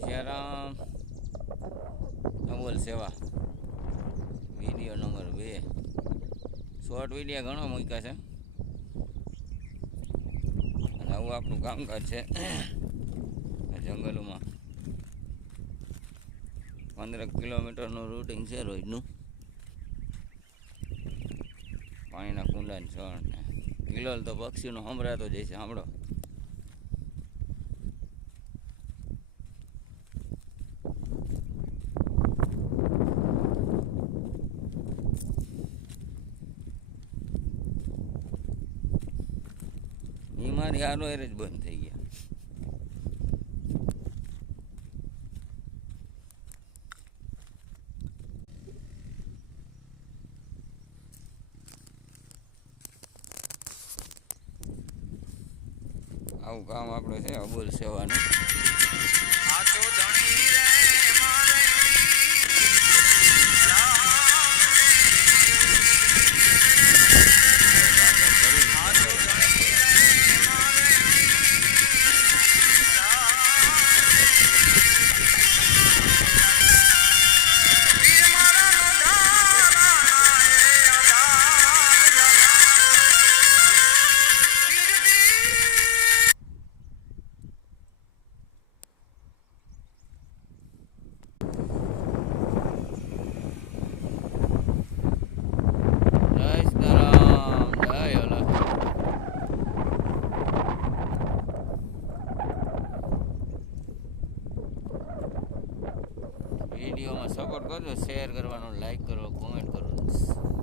સિયારામ અમોલ સેવા. Video number બે. Short video ઘણો મૂક્યા છે. અને આવું આપણું કામકાજ છે. જંગલોમાં પંદર કિલોમીટરનું રૂટિંગ છે રોજનું. પાણીના કુંડા ને છણ ને. કિલોલ તો પક્ષીનો સંભળાતો જાય છે સાંભળો. મારી આનો એર જ બંધ થઈ ગયા. આવું કામ આપણે છે અબોલ સેવાનું. વિડીયોમાં સપોર્ટ કરજો શેર કરવાનો લાઈક કરો કોમેન્ટ કરો